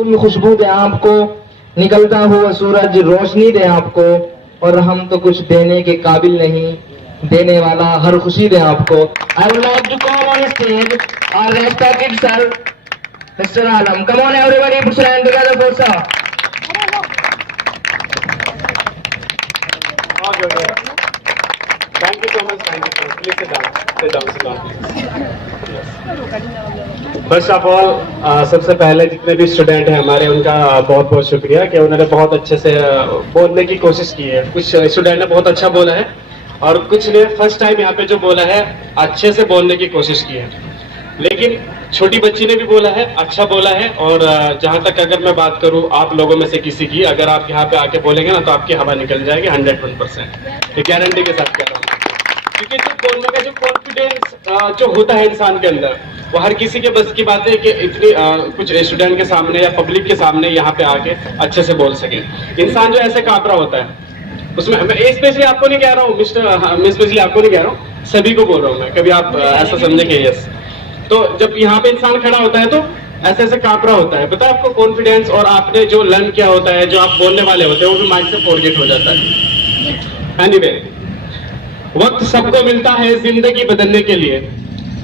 फूल खुशबू दे आपको, निकलता हुआ सूरज रोशनी दे आपको, और हम तो कुछ देने के काबिल नहीं, देने वाला हर खुशी दे आपको। I would like to come on stage our respected sir, Mr. Alam. Come on everybody, put your hand together for sir. Thank you so much. Please sit down. Sit down, first of all सबसे पहले जितने भी student हैं हमारे, उनका बहुत बहुत शुक्रिया कि उन्होंने बहुत अच्छे से बोलने की कोशिश की है। कुछ स्टूडेंट ने बहुत अच्छा बोला है और कुछ ने फर्स्ट टाइम यहाँ पे जो बोला है अच्छे से बोलने की कोशिश की है। लेकिन छोटी बच्ची ने भी बोला है, अच्छा बोला है। और जहाँ तक अगर मैं बात करूँ आप लोगों में से किसी की, अगर आप यहाँ पे आके बोलेंगे ना तो आपकी हवा निकल जाएगी 101%, ये गारंटी के साथ कह रहा हूँ। क्योंकि जो बोलने का जो कॉन्फिडेंस जो होता है इंसान के अंदर, वो हर किसी के बस की बात है कि इतनी कुछ स्टूडेंट के सामने या पब्लिक के सामने यहाँ पे आके अच्छे से बोल सके। इंसान जो ऐसे काबरा होता है उसमें, मैं स्पेशली आपको नहीं कह रहा हूँ मिस्टर, स्पेशली आपको नहीं कह रहा हूँ, सभी को बोल रहा हूँ मैं, कभी आप ऐसा समझे कि यस। तो जब यहाँ पे इंसान खड़ा होता है तो ऐसे ऐसे काबरा होता है, पता है आपको, कॉन्फिडेंस और आपने जो लर्न किया होता है, जो आप बोलने वाले होते हैं, वो भी माइंड से फॉरगेट हो जाता है। एनीवे, वक्त सबको मिलता है जिंदगी बदलने के लिए,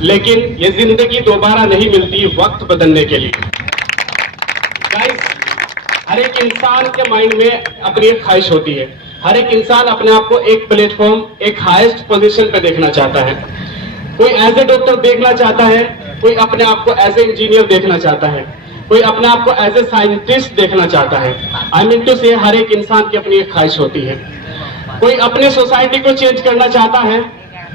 लेकिन ये जिंदगी दोबारा नहीं मिलती वक्त बदलने के लिए। गाइस, हर एक इंसान के माइंड में अपनी एक ख्वाहिश होती है। हर एक इंसान अपने आप को एक प्लेटफॉर्म, एक हाईएस्ट पोजीशन पे देखना चाहता है। कोई एज ए डॉक्टर देखना चाहता है, कोई अपने आप को एज ए इंजीनियर देखना चाहता है, कोई अपने आप को एज ए साइंटिस्ट देखना चाहता है। आई मीन टू से, हर एक इंसान की अपनी एक ख्वाहिश होती है। कोई अपने सोसाइटी को चेंज करना चाहता है,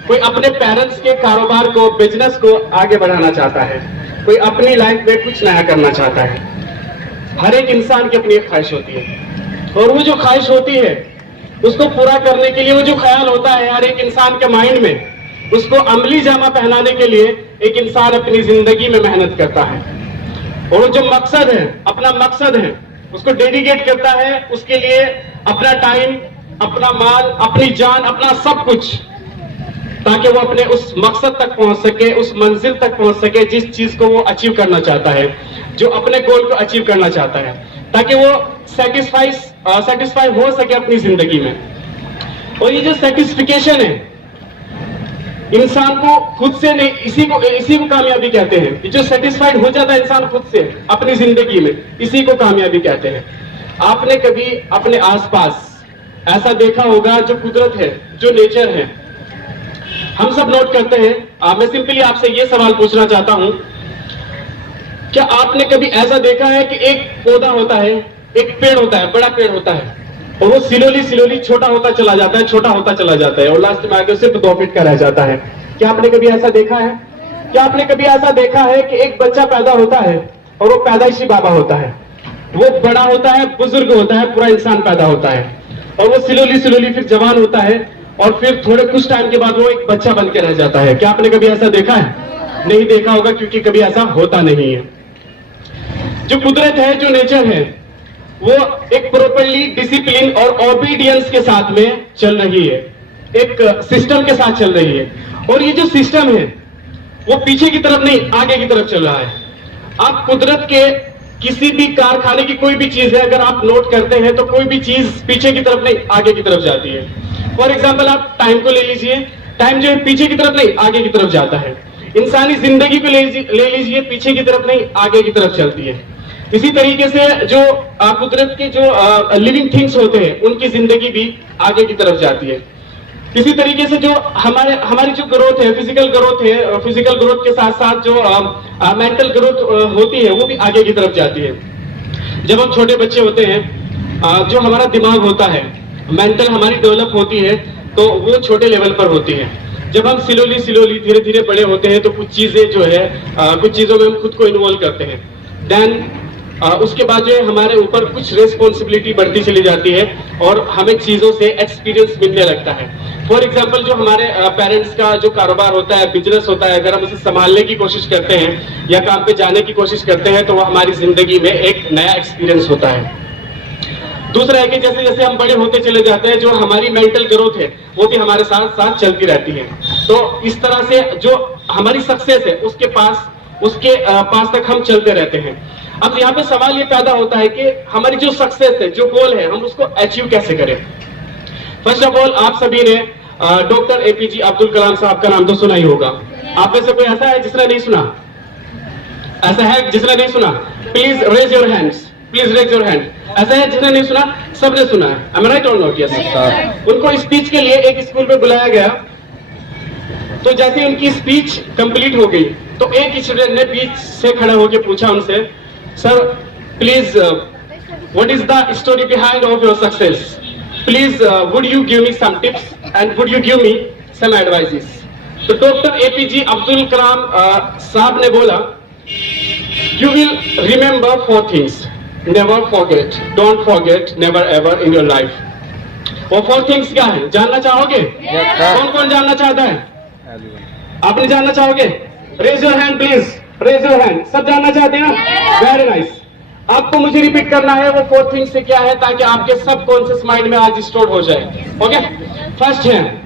कोई अपने पेरेंट्स के कारोबार को, बिजनेस को आगे बढ़ाना चाहता है, कोई अपनी लाइफ में कुछ नया करना चाहता है। हर एक इंसान की अपनी एक ख्वाहिश होती है, और वो जो ख्वाहिश होती है उसको पूरा करने के लिए, वो जो ख्याल होता है हर एक इंसान के माइंड में, उसको अमली जामा पहनाने के लिए एक इंसान अपनी जिंदगी में मेहनत करता है। और वो जो मकसद है, अपना मकसद है, उसको डेडिकेट करता है, उसके लिए अपना टाइम, अपना माल, अपनी जान, अपना सब कुछ, ताकि वो अपने उस मकसद तक पहुंच सके, उस मंजिल तक पहुंच सके जिस चीज को वो अचीव करना चाहता है, जो अपने गोल को अचीव करना चाहता है, ताकि वो सेटिस्फाई हो सके अपनी जिंदगी में। और ये जो सेटिस्फिकेशन है इंसान को खुद से नहीं, इसी को कामयाबी कहते हैं। ये जो सेटिस्फाइड हो जाता है इंसान खुद से अपनी जिंदगी में, इसी को कामयाबी कहते हैं। आपने कभी अपने आसपास ऐसा देखा होगा, जो कुदरत है, जो नेचर है, हम सब नोट करते हैं। मैं सिंपली आपसे ये सवाल पूछना चाहता हूं, क्या आपने कभी ऐसा देखा है कि एक पौधा होता है, एक पेड़ होता है, बड़ा पेड़ होता है, और वो स्लोली छोटा होता चला जाता है, छोटा होता चला जाता है, और लास्ट में आगे सिर्फ 2 फीट का रह जाता है। क्या आपने कभी ऐसा देखा है? क्या आपने कभी ऐसा देखा है कि एक बच्चा पैदा होता है और वो पैदाइशी बाबा होता है, वो बड़ा होता है, बुजुर्ग होता है, पूरा इंसान पैदा होता है, और वो स्लोली फिर जवान होता है, और फिर थोड़े कुछ टाइम के बाद वो एक बच्चा बन के रह जाता है। क्या आपने कभी ऐसा देखा है? नहीं देखा होगा, क्योंकि कभी ऐसा होता नहीं है। जो कुदरत है, जो नेचर है, वो एक प्रॉपर्ली डिसिप्लिन और ओबीडियंस के साथ में चल रही है, एक सिस्टम के साथ चल रही है। और ये जो सिस्टम है वो पीछे की तरफ नहीं, आगे की तरफ चल रहा है। आप कुदरत के किसी भी कारखाने की कोई भी चीज है, अगर आप नोट करते हैं तो कोई भी चीज पीछे की तरफ नहीं, आगे की तरफ जाती है। फॉर एग्जाम्पल आप टाइम को ले लीजिए, टाइम जो है पीछे की तरफ नहीं, आगे की तरफ जाता है। इंसानी जिंदगी को ले लीजिए, पीछे की तरफ नहीं, आगे की तरफ चलती है। इसी तरीके से जो कुदरत के जो लिविंग थिंग्स होते हैं, उनकी जिंदगी भी आगे की तरफ जाती है। इसी तरीके से जो हमारी जो ग्रोथ है, फिजिकल ग्रोथ है, फिजिकल ग्रोथ के साथ साथ जो मेंटल ग्रोथ होती है, वो भी आगे की तरफ जाती है। जब हम छोटे बच्चे होते हैं, जो हमारा दिमाग होता है, मेंटल हमारी डेवलप होती है, तो वो छोटे लेवल पर होती है। जब हम स्लोली धीरे धीरे बड़े होते हैं, तो कुछ चीजें जो है, कुछ चीजों में हम खुद को इन्वॉल्व करते हैं। देन उसके बाद जो है हमारे ऊपर कुछ रिस्पॉन्सिबिलिटी बढ़ती चली जाती है, और हमें चीजों से एक्सपीरियंस मिलने लगता है। फॉर एग्जाम्पल, जो हमारे पेरेंट्स का जो कारोबार होता है, बिजनेस होता है, अगर हम उसे संभालने की कोशिश करते हैं या काम पे जाने की कोशिश करते हैं, तो वो हमारी जिंदगी में एक नया एक्सपीरियंस होता है। दूसरा है कि जैसे जैसे हम बड़े होते चले जाते हैं, जो हमारी मेंटल ग्रोथ है वो भी हमारे साथ साथ चलती रहती है। तो इस तरह से जो हमारी सक्सेस है उसके पास तक हम चलते रहते हैं। अब यहाँ पे सवाल ये पैदा होता है कि हमारी जो सक्सेस है, जो गोल है, हम उसको अचीव कैसे करें। फर्स्ट ऑफ ऑल, आप सभी ने डॉक्टर एपीजे अब्दुल कलाम साहब का नाम तो सुना ही होगा। आप में से कोई ऐसा है जिसने नहीं सुना? ऐसा है जिसने नहीं सुना? Please raise your hands, please raise your hand. ऐसा है जिसने नहीं सुना? सबने सुना है। Am I right or not? Yes. उनको स्पीच के लिए एक स्कूल में बुलाया गया, तो जैसे उनकी स्पीच कंप्लीट हो गई तो एक स्टूडेंट ने बीच से खड़ा होकर पूछा उनसे, sir please what is the story behind of your success, please would you give me some tips and would you give me some advices. तो डॉक्टर एपीजे अब्दुल कलाम साहब ने बोला, you will remember 4 things, never forget, don't forget, never ever in your life. वो 4 things क्या है, जानना चाहोगे? कौन कौन जानना चाहता है? आपने जानना चाहोगे? Raise your hand please, raise your hand. सब जानना चाहते हैं? Very nice. आपको मुझे रिपीट करना है वो 4 थिंग्स से क्या है, ताकि आपके सबकॉन्शियस माइंड में आज स्टोर हो जाए। ओके, फर्स्ट है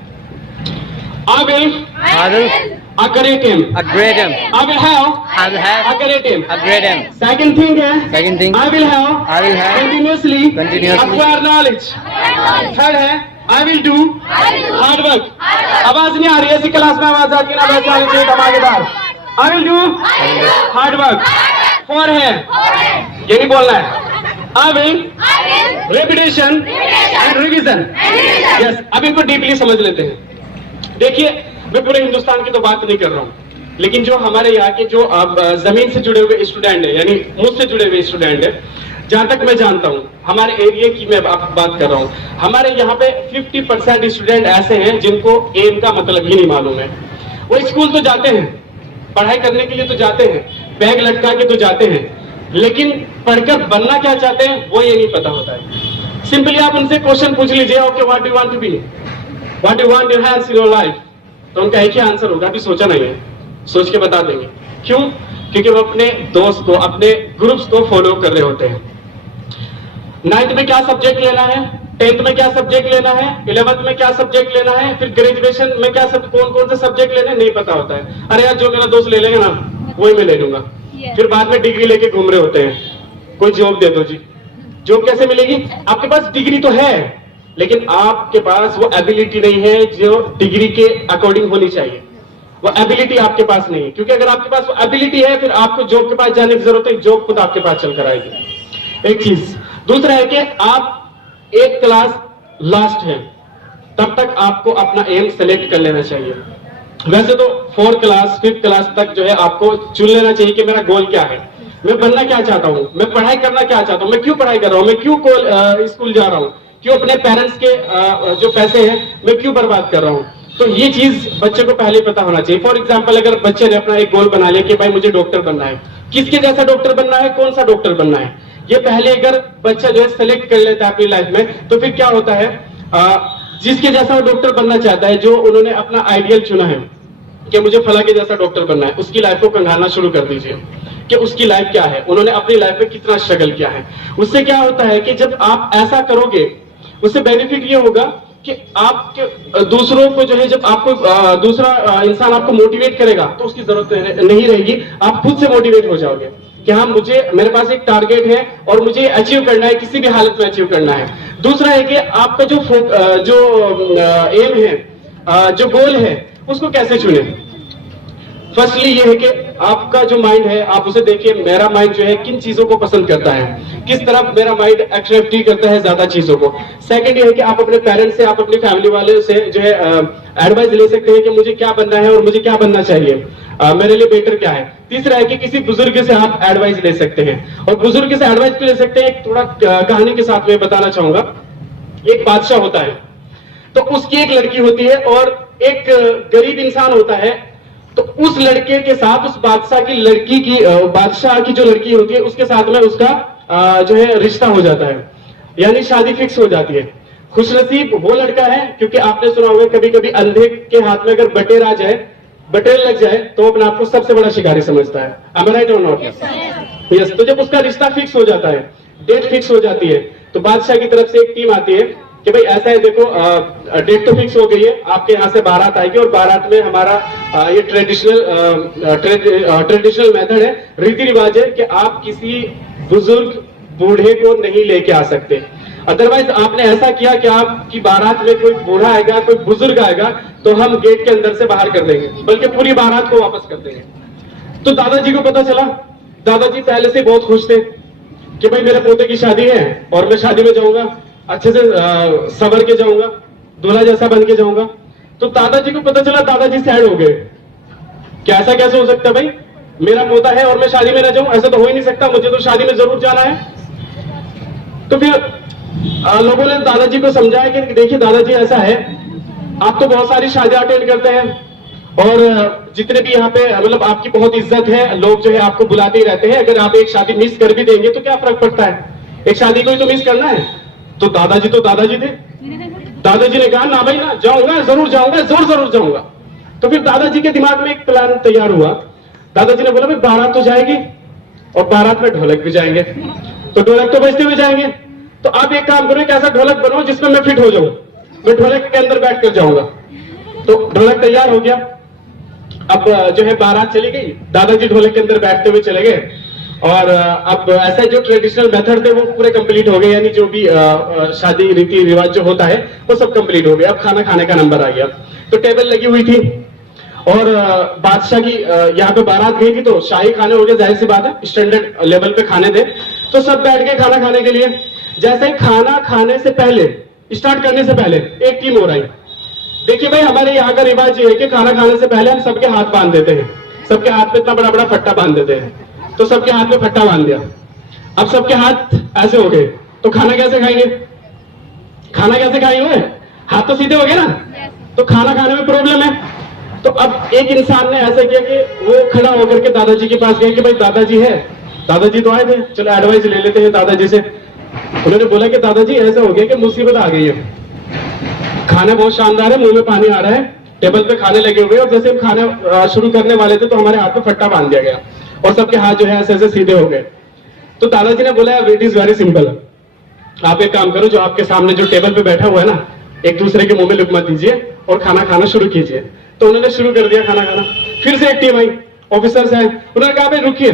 I will a great aim. A great aim. I will have a great aim. A great aim. Second thing है, Second thing, I will have continuously acquire knowledge. Third है, I will do hard work. आवाज नहीं आ रही है, ऐसी class में आवाज आती है ना, वैसे आनी चाहिए धमाकेदार। I will do hard work. 4 है, ये नहीं बोलना है, I will repetition and revision. Yes, अब इनको डीपली समझ लेते हैं। देखिए, मैं पूरे हिंदुस्तान की तो बात नहीं कर रहा हूँ, लेकिन जो हमारे यहाँ के जो जमीन से जुड़े हुए स्टूडेंट है, यानी मुझसे जुड़े हुए स्टूडेंट है, जहां तक मैं जानता हूँ, हमारे एरिया की मैं बात कर रहा हूँ, हमारे यहाँ पे 50% स्टूडेंट ऐसे हैं जिनको एम का मतलब ही नहीं मालूम है। वो स्कूल तो जाते हैं, पढ़ाई करने के लिए तो जाते हैं, बैग लटका के तो जाते हैं, लेकिन पढ़कर बनना क्या चाहते हैं वो ये नहीं पता होता है। सिंपली आप उनसे क्वेश्चन पूछ लीजिए, okay what do you want to be, what do you want to have in your life, तो उनका एक ही आंसर होगा, अभी सोचा नहीं है, सोच के बता देंगे। क्यों? क्योंकि वो अपने दोस्त को, अपने ग्रुप्स को फॉलो कर रहे होते हैं। 9th में क्या सब्जेक्ट लेना है, 10th में क्या सब्जेक्ट लेना है, 11th में क्या सब्जेक्ट लेना है, फिर ग्रेजुएशन में क्या कौन कौन से सब्जेक्ट लेने नहीं पता होता है। अरे यार, जो मेरा दोस्त ले लेगा ना वही मैं ले लूंगा। फिर बाद में डिग्री लेके घूम रहे होते हैं, कोई जॉब दे दो जी। जॉब कैसे मिलेगी? आपके पास डिग्री तो है, लेकिन आपके पास वो एबिलिटी नहीं है जो डिग्री के अकॉर्डिंग होनी चाहिए। वो एबिलिटी आपके पास नहीं है, क्योंकि अगर आपके पास वो एबिलिटी है, फिर आपको जॉब के पास जाने की जरूरत है, जॉब खुद आपके पास चल कर आएगी। एक चीज। दूसरा है कि आप एक क्लास लास्ट है, तब तक आपको अपना एम सेलेक्ट कर लेना चाहिए। वैसे तो 4th क्लास 5th क्लास तक जो है आपको चुन लेना चाहिए कि मेरा गोल क्या है, मैं बनना क्या चाहता हूँ, मैं पढ़ाई करना क्या चाहता हूँ, मैं क्यों पढ़ाई कर रहा हूँ, मैं क्यों स्कूल जा रहा हूँ, क्यों अपने पेरेंट्स के जो पैसे हैं मैं क्यों बर्बाद कर रहा हूँ। तो ये चीज बच्चे को पहले पता होना चाहिए। फॉर एग्जाम्पल, अगर बच्चे ने अपना एक गोल बना लिया कि भाई मुझे डॉक्टर बनना है, किसके जैसा डॉक्टर बनना है, कौन सा डॉक्टर बनना है, ये पहले अगर बच्चा जो है सेलेक्ट कर लेता है अपनी लाइफ में, तो फिर क्या होता है, जिसके जैसा वो डॉक्टर बनना चाहता है, जो उन्होंने अपना आइडियल चुना है कि मुझे फला के जैसा डॉक्टर बनना है, उसकी लाइफ को कंघालना शुरू कर दीजिए कि उसकी लाइफ क्या है, उन्होंने अपनी लाइफ में कितना स्ट्रगल किया है। उससे क्या होता है कि जब आप ऐसा करोगे, उससे बेनिफिट ये होगा कि आपके दूसरों को जो है, जब आपको दूसरा इंसान आपको मोटिवेट करेगा तो उसकी जरूरत नहीं रहेगी, आप खुद से मोटिवेट हो जाओगे कि हाँ, मेरे पास एक टारगेट है और मुझे अचीव करना है, किसी भी हालत में अचीव करना है। दूसरा है कि आपका जो एम है, जो गोल है, उसको कैसे चुने। फर्स्टली ये है कि आपका जो माइंड है, आप उसे देखिए, मेरा माइंड जो है किन चीजों को पसंद करता है, किस तरफ मेरा माइंड अट्रैक्ट करता है ज्यादा चीजों को। सेकंड ये है कि आप अपने पेरेंट्स से, आप अपनी फैमिली वाले से जो है एडवाइस ले सकते हैं कि मुझे क्या बनना है और मुझे क्या बनना चाहिए, मेरे लिए बेटर क्या है। तीसरा है कि किसी बुजुर्ग से आप एडवाइस ले सकते हैं, और बुजुर्ग से एडवाइस ले सकते हैं। एक थोड़ा कहानी के साथ में बताना चाहूंगा। एक बादशाह होता है, तो उसकी एक लड़की होती है और एक गरीब इंसान होता है। तो उस लड़के के साथ, उस बादशाह की लड़की की, बादशाह की जो लड़की होती है, उसके साथ में उसका जो है रिश्ता हो जाता है, यानी शादी फिक्स हो जाती है। खुशनसीब वो लड़का है, क्योंकि आपने सुना होगा कभी कभी अंधे के हाथ में अगर बटेर आ जाए, बटेर लग जाए, तो अपने आप को सबसे बड़ा शिकारी समझता है। Am I right or not? Yes. तो जब उसका रिश्ता फिक्स हो जाता है, डेट फिक्स हो जाती है, तो बादशाह की तरफ से एक टीम आती है कि भाई ऐसा है, देखो डेट तो फिक्स हो गई है, आपके यहाँ से बारात आएगी और बारात में हमारा ये ट्रेडिशनल मेथड है, रीति रिवाज है कि आप किसी बुजुर्ग बूढ़े को नहीं लेके आ सकते। अदरवाइज आपने ऐसा किया कि आपकी बारात में कोई बूढ़ा आएगा, कोई बुजुर्ग आएगा, तो हम गेट के अंदर से बाहर कर देंगे, बल्कि पूरी बारात को वापस कर देंगे। तो दादाजी को पता चला, दादाजी पहले से बहुत खुश थे कि भाई मेरे पोते की शादी है और मैं शादी में जाऊंगा, अच्छे से संवर के जाऊंगा, दूल्हा जैसा बन के जाऊंगा। तो दादाजी को पता चला, दादाजी सैड हो गए कि ऐसा कैसे हो सकता है, भाई मेरा पोता है और मैं शादी में ना जाऊं, ऐसा तो हो ही नहीं सकता, मुझे तो शादी में जरूर जाना है। तो फिर लोगों ने दादाजी को समझाया कि देखिए दादाजी ऐसा है, आप तो बहुत सारी शादियां अटेंड करते हैं और जितने भी यहाँ पे मतलब आपकी बहुत इज्जत है, लोग जो है आपको बुलाते ही रहते हैं, अगर आप एक शादी मिस कर भी देंगे तो क्या फर्क पड़ता है, एक शादी को ही तो मिस करना है। तो दादाजी थे, दादाजी ने कहा ना भाई ना, जाऊंगा, जरूर जाऊंगा, जरूर जाऊंगा। तो फिर दादाजी के दिमाग में एक प्लान तैयार हुआ। दादाजी ने बोला भाई बारात तो जाएगी और बारात में ढोलक भी जाएंगे, तो ढोलक तो बजते हुए जाएंगे, तो आप एक काम करो, एक ऐसा ढोलक बनाओ जिसमें मैं फिट हो जाऊं, मैं ढोलक के अंदर बैठ कर जाऊंगा। तो ढोलक तैयार हो गया। अब जो है बारात चली गई, दादाजी ढोलक के अंदर बैठते हुए चले गए और अब ऐसे जो ट्रेडिशनल मेथड थे वो पूरे कंप्लीट हो गए, यानी जो भी शादी रीति रिवाज जो होता है वो सब कंप्लीट हो गया। अब खाना खाने का नंबर आ गया, तो टेबल लगी हुई थी और बादशाह की यहाँ पे बारात गई थी, तो शाही खाने हो गए, जाहिर सी बात है स्टैंडर्ड लेवल पे खाने थे, तो सब बैठ गए खाना खाने के लिए। जैसे ही खाना खाने से पहले, स्टार्ट करने से पहले एक टीम और आई। देखिए भाई हमारे यहाँ का रिवाज ये है कि खाना खाने से पहले हम सबके हाथ बांध देते हैं, सबके हाथ पे इतना बड़ा बड़ा फट्टा बांध देते हैं, तो सबके हाथ में फट्टा बांध दिया। अब सबके हाथ ऐसे हो गए, तो खाना कैसे खाएंगे, खाना कैसे खाएंगे, हाथ तो सीधे हो गए ना, तो खाना खाने में प्रॉब्लम है। तो अब एक इंसान ने ऐसा किया कि वो खड़ा होकर के दादाजी के पास गए कि भाई दादाजी है, दादाजी तो आए थे, चलो एडवाइस ले लेते हैं दादाजी से। उन्होंने बोला कि दादाजी ऐसा हो गया कि मुसीबत आ गई है, खाना बहुत शानदार है, मुंह में पानी आ रहा है, टेबल पे खाने लगे हुए और जैसे हम खाने शुरू करने वाले थे तो हमारे हाथ में फट्टा बांध दिया गया और सबके हाथ जो है ऐसे ऐसे सीधे हो गए। तो दादाजी ने बोला इट इज वेरी सिंपल, आप एक काम करो, जो आपके सामने जो टेबल पे बैठा हुआ है ना, एक दूसरे के मुंह में लुकमा दीजिए और खाना खाना शुरू कीजिए। तो उन्होंने शुरू कर दिया खाना खाना। फिर से एक टीम आई, ऑफिसर्स आए, उन्होंने कहा भाई रुकिए,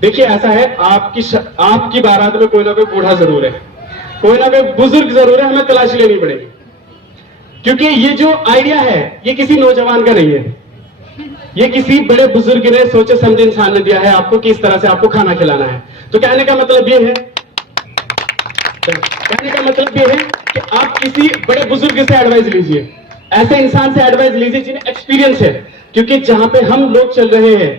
देखिए ऐसा है आपकी बारात में कोई ना कोई बूढ़ा जरूर है, कोई ना कोई बुजुर्ग जरूर है, हमें तलाशी लेनी पड़ेगी, क्योंकि ये जो आइडिया है ये किसी नौजवान का नहीं है, ये किसी बड़े बुजुर्ग ने सोचे समझे इंसान ने दिया है आपको कि इस तरह से आपको खाना खिलाना है। तो कहने का मतलब ये है, कि आप किसी बड़े बुजुर्ग से एडवाइस लीजिए, ऐसे इंसान से एडवाइस लीजिए जिन्हें एक्सपीरियंस है, क्योंकि जहां पे हम लोग चल रहे हैं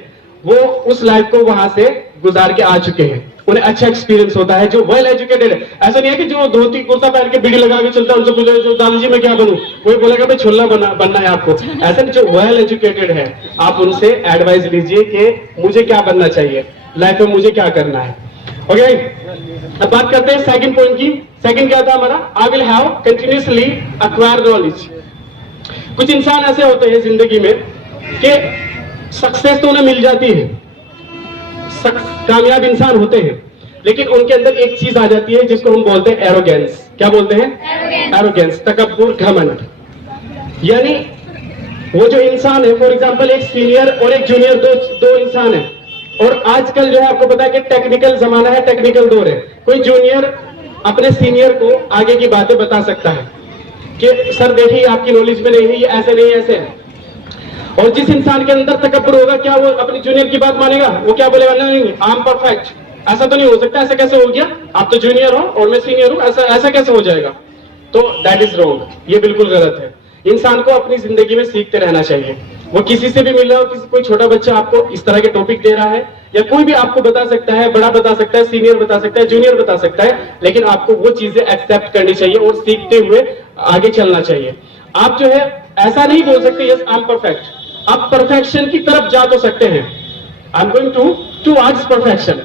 वो उस लाइफ को वहां से गुजार के आ चुके हैं, उन्हें अच्छा एक्सपीरियंस होता है, जो वेल एजुकेटेड है। ऐसा नहीं है कि जो धोती कुर्ता पहन के बीड़ी लगा के चलता है उनसे पूछो जो दादाजी मैं क्या बनूं, वही बोलेगा भाई छोला बनना है आपको। ऐसा नहीं, जो वेल एजुकेटेड है आप उनसे एडवाइस लीजिए कि मुझे क्या बनना चाहिए लाइफ में, मुझे क्या करना है। ओके, अब बात करते हैं सेकंड पॉइंट की। सेकंड क्या था हमारा, I will have continuously acquire knowledge. कुछ इंसान ऐसे होते हैं जिंदगी में कि सक्सेस तो उन्हें मिल जाती है, कामयाब इंसान होते हैं, लेकिन उनके अंदर एक चीज आ जाती है जिसको हम बोलते हैं एरोगेंस। क्या बोलते हैं, एरोगेंस, तकब्बुर, घमंड। यानी वो जो इंसान है, फॉर एग्जांपल एक सीनियर और एक जूनियर दो इंसान है, और आजकल जो है आपको पता है कि टेक्निकल जमाना है, टेक्निकल दौर है। कोई जूनियर अपने सीनियर को आगे की बातें बता सकता है कि सर देखिए आपकी नॉलेज में नहीं है, ये ऐसे नहीं ऐसे है। और जिस इंसान के अंदर तकब्बुर होगा, क्या वो अपनी जूनियर की बात मानेगा, वो क्या बोलेगा, नहीं आई एम परफेक्ट, ऐसा तो नहीं हो सकता, ऐसा कैसे हो गया, आप तो जूनियर हो और मैं सीनियर हूं, ऐसा कैसे हो जाएगा। तो दैट इज रॉन्ग, ये बिल्कुल गलत है। इंसान को अपनी जिंदगी में सीखते रहना चाहिए। वो किसी से भी मिल रहा हो, कोई छोटा बच्चा आपको इस तरह के टॉपिक दे रहा है, या कोई भी आपको बता सकता है, बड़ा बता सकता है, सीनियर बता सकता है, जूनियर बता सकता है, लेकिन आपको वो चीजें एक्सेप्ट करनी चाहिए और सीखते हुए आगे चलना चाहिए। आप जो है ऐसा नहीं बोल सकते यस आई एम परफेक्ट, आप परफेक्शन की तरफ जा तो सकते हैं, I am going towards perfection,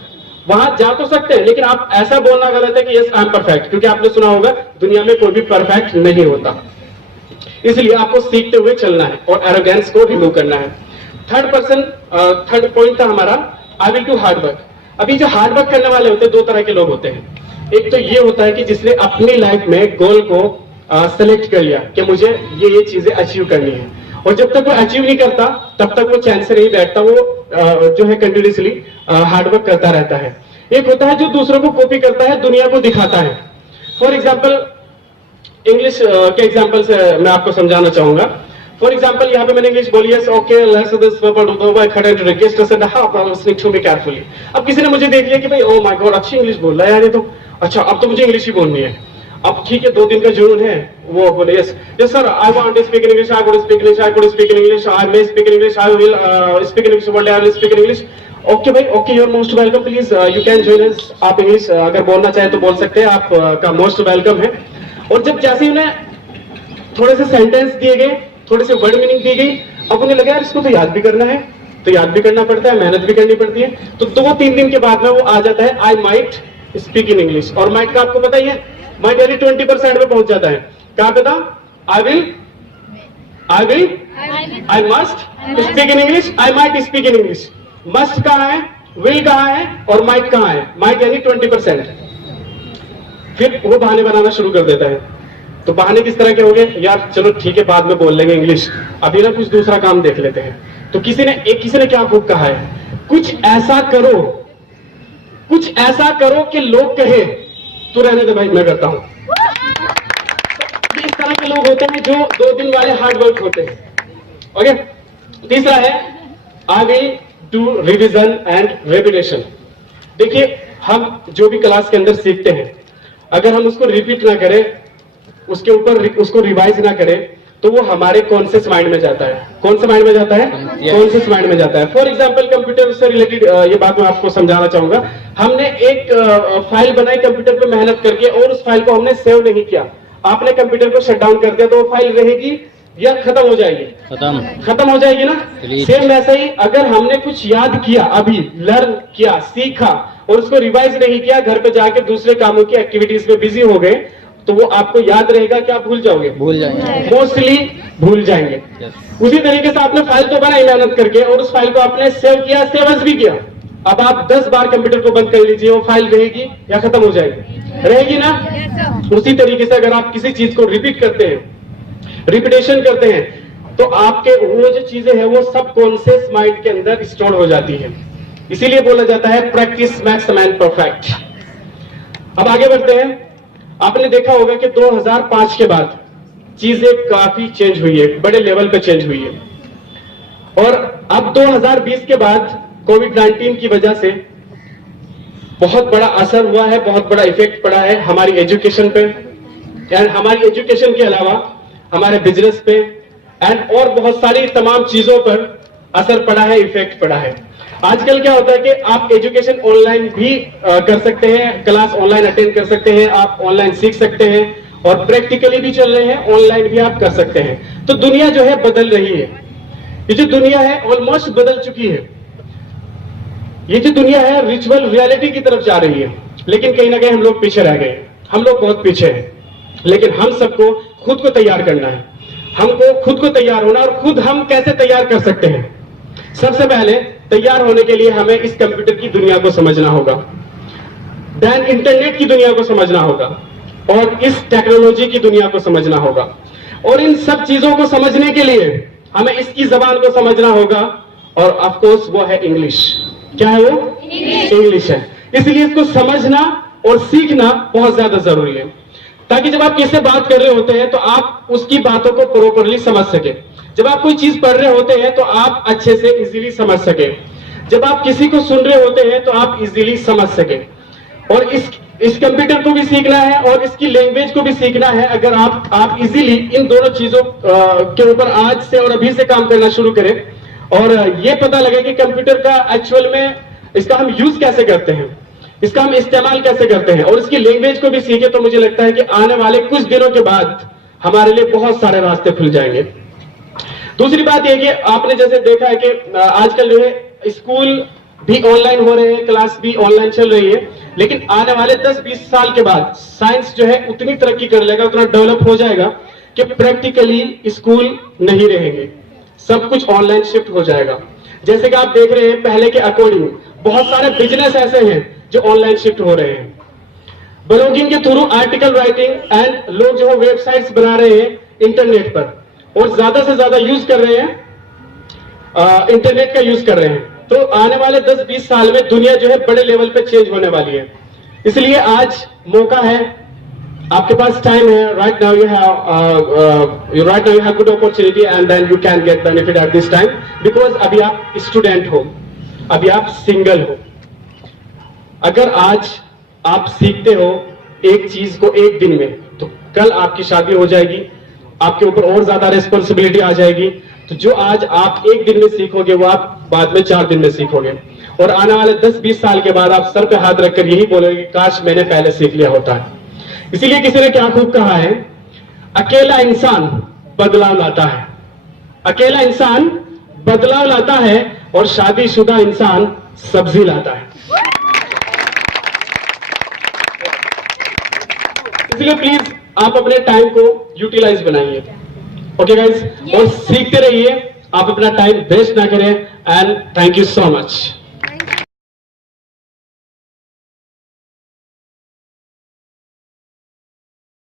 वहां जा तो सकते हैं, लेकिन आप ऐसा बोलना गलत है कि यस आई एम परफेक्ट, क्योंकि आपने सुना होगा दुनिया में कोई भी परफेक्ट नहीं होता। इसलिए आपको सीखते हुए चलना है और एरोगेंस को रिमूव करना है। थर्ड पॉइंट था हमारा, I will do hard work. अभी जो हार्ड वर्क करने वाले होते हैं, दो तरह के लोग होते हैं। एक तो ये होता है कि जिसने अपनी लाइफ में गोल को सेलेक्ट कर लिया कि मुझे ये चीजें अचीव करनी है, और जब तक वो अचीव नहीं करता तब तक वो चैन से नहीं बैठता, वो जो है कंटिन्यूसली हार्डवर्क करता रहता है। एक होता है जो दूसरों को कॉपी करता है, दुनिया को दिखाता है। फॉर एग्जाम्पल इंग्लिश के एग्जाम्पल से मैं आपको समझाना चाहूंगा। फॉर एग्जाम्पल यहाँ पे मैंने इंग्लिश बोली है, okay let's do this request said हां लिसनिंग टू मी केयरफुली। अब किसी ने मुझे देख लिया कि भाई ओ माय गॉड अच्छी इंग्लिश बोल रहा है यार ये तो, अच्छा अब तो मुझे इंग्लिश ही बोलनी है। अब ठीक है 2 दिन का जुनून है, वो बोले yes yes sir I want to speak in English, I could speak English, I could speak in English, I may speak in English, I will speak in English, one day I will speak in English. Okay भाई okay, you are most welcome, please you can join us. आप English अगर बोलना चाहे तो बोल सकते हैं, आप का मोस्ट वेलकम है। और जब जैसे उन्हें थोड़े से सेंटेंस दिए गए, थोड़े से वर्ड मीनिंग दी गई, अब उन्हें लगा यार इसको तो याद भी करना है, तो याद भी करना पड़ता है, मेहनत भी करनी पड़ती है। तो 2-3 दिन के बाद में वो आ जाता है I might speak in English. और माइट का आपको पता ही है, माइट यानी 20% में पहुंच जाता है। कहां पे था? I will, I must speak in English, I might speak in English. Must कहां है, विल कहां है और माइट कहां है? माइट यानी 20%। फिर वो बहाने बनाना शुरू कर देता है। तो बहाने किस तरह के हो गए? यार चलो ठीक है बाद में बोल लेंगे इंग्लिश, अभी ना कुछ दूसरा काम देख लेते हैं। तो किसी ने क्या खूब कहा है, कुछ ऐसा करो कि लोग कहे तो रहने दे भाई मैं करता हूं। इस तरह के लोग होते हैं जो 2 दिन वाले हार्ड वर्क होते हैं। ओके, तीसरा है I will do revision and repetition. देखिए हम जो भी क्लास के अंदर सीखते हैं, अगर हम उसको रिपीट ना करें, उसके ऊपर उसको रिवाइज ना करें, तो वो हमारे कॉन्शियस माइंड में जाता है। कौन से माइंड में जाता है? कॉन्शियस माइंड में जाता है। फॉर एग्जांपल कंप्यूटर से रिलेटेड ये बात मैं आपको समझाना चाहूंगा। हमने एक फाइल बनाई कंप्यूटर पे मेहनत करके, और उस फाइल को हमने सेव नहीं किया, आपने कंप्यूटर को शट डाउन कर दिया, तो वो फाइल रहेगी या खत्म हो जाएगी? खत्म हो जाएगी ना। सेम वैसे ही अगर हमने कुछ याद किया, अभी लर्न किया, सीखा, और उसको रिवाइज नहीं किया, घर पे जाके दूसरे कामों की एक्टिविटीज में बिजी हो गए, तो वो आपको याद रहेगा कि आप भूल जाओगे? भूल जाएंगे, मोस्टली भूल जाएंगे। उसी तरीके से आपने फाइल तो बनाई मेहनत करके, और उस फाइल को आपने सेव किया, सेव एज भी किया। अब आप 10 बार कंप्यूटर को बंद कर लीजिए, वो फाइल रहेगी या खत्म हो जाएगी? रहेगी ना। उसी तरीके से अगर आप किसी चीज को रिपीट करते हैं, रिपीटेशन करते हैं, तो आपके वो जो चीजें हैं वो सब कॉन्शियस माइंड के अंदर स्टोर हो जाती है। इसीलिए बोला जाता है प्रैक्टिस मेक्स मैन परफेक्ट। अब आगे बढ़ते हैं। आपने देखा होगा कि 2005 के बाद चीजें काफी चेंज हुई है, बड़े लेवल पे चेंज हुई है। और अब 2020 के बाद कोविड-19 की वजह से बहुत बड़ा असर हुआ है, बहुत बड़ा इफेक्ट पड़ा है हमारी एजुकेशन पे, एंड हमारी एजुकेशन के अलावा हमारे बिजनेस पे, एंड और बहुत सारी तमाम चीजों पर असर पड़ा है, इफेक्ट पड़ा है। आजकल क्या होता है कि आप एजुकेशन ऑनलाइन भी कर सकते हैं, क्लास ऑनलाइन अटेंड कर सकते हैं, आप ऑनलाइन सीख सकते हैं, और प्रैक्टिकली भी चल रहे हैं, ऑनलाइन भी आप कर सकते हैं। तो दुनिया जो है बदल रही है। ये जो दुनिया है ऑलमोस्ट बदल चुकी है। ये जो दुनिया है रिचुअल रियलिटी की तरफ जा रही है, लेकिन कहीं ना कहीं हम लोग पीछे रह गए। हम लोग बहुत पीछे हैं, लेकिन हम सबको खुद को तैयार करना है। हमको खुद को तैयार होना, और खुद हम कैसे तैयार कर सकते हैं? सबसे पहले तैयार होने के लिए हमें इस कंप्यूटर की दुनिया को समझना होगा, देन इंटरनेट की दुनिया को समझना होगा, और इस टेक्नोलॉजी की दुनिया को समझना होगा। और इन सब चीजों को समझने के लिए हमें इसकी जबान को समझना होगा, और ऑफ कोर्स वो है इंग्लिश। क्या है वो? इंग्लिश है। इसलिए इसको समझना और सीखना बहुत ज्यादा जरूरी है, ताकि जब आप किससे बात कर रहे होते हैं तो आप उसकी बातों को प्रॉपरली समझ सके। जब आप कोई चीज पढ़ रहे होते हैं तो आप अच्छे से इजीली समझ सके। जब आप किसी को सुन रहे होते हैं तो आप इजीली समझ सके। और इस कंप्यूटर को भी सीखना है और इसकी लैंग्वेज को भी सीखना है। अगर आप इजीली इन दोनों चीजों के ऊपर आज से और अभी से काम करना शुरू करें, और ये पता लगे कि कंप्यूटर का एक्चुअल में इसका हम यूज कैसे करते हैं, इसका हम इस्तेमाल कैसे करते हैं, और इसकी लैंग्वेज को भी सीखे, तो मुझे लगता है कि आने वाले कुछ दिनों के बाद हमारे लिए बहुत सारे रास्ते खुल जाएंगे। दूसरी बात यह कि आपने जैसे देखा है कि आजकल जो है स्कूल भी ऑनलाइन हो रहे हैं, क्लास भी ऑनलाइन चल रही है, लेकिन आने वाले 10-20 साल के बाद साइंस जो है उतनी तरक्की कर लेगा, उतना डेवलप हो जाएगा कि प्रैक्टिकली स्कूल नहीं रहेंगे, सब कुछ ऑनलाइन शिफ्ट हो जाएगा। जैसे कि आप देख रहे हैं पहले के अकॉर्डिंग बहुत सारे बिजनेस ऐसे हैं जो ऑनलाइन शिफ्ट हो रहे हैं। ब्लॉगिंग के थ्रू आर्टिकल राइटिंग एंड लोग जो है वेबसाइट्स बना रहे हैं इंटरनेट पर और ज्यादा से ज्यादा यूज कर रहे हैं, इंटरनेट का यूज कर रहे हैं। तो आने वाले 10-20 साल में दुनिया जो है बड़े लेवल पे चेंज होने वाली है। इसलिए आज मौका है, आपके पास टाइम है। Right now you have good opportunity and then you can get benefit at this time, because अभी आप स्टूडेंट हो, अभी आप सिंगल हो। अगर आज आप सीखते हो एक चीज को एक दिन में, तो कल आपकी शादी हो जाएगी, आपके ऊपर और ज्यादा रिस्पॉन्सिबिलिटी आ जाएगी। तो जो आज आप एक दिन में सीखोगे वो आप बाद में 4 दिन में सीखोगे, और आने वाले 10-20 साल के बाद आप सर पे हाथ रखकर यही बोलोगे कि काश मैंने पहले सीख लिया होता है। इसीलिए किसी ने क्या खूब कहा है, अकेला इंसान बदलाव लाता है, अकेला इंसान बदलाव लाता है और शादीशुदा इंसान सब्जी लाता है। इसलिए प्लीज आप अपने टाइम को यूटिलाइज बनाइए, ओके गाइज, और सीखते रहिए, आप अपना टाइम वेस्ट ना करें। And thank you so much.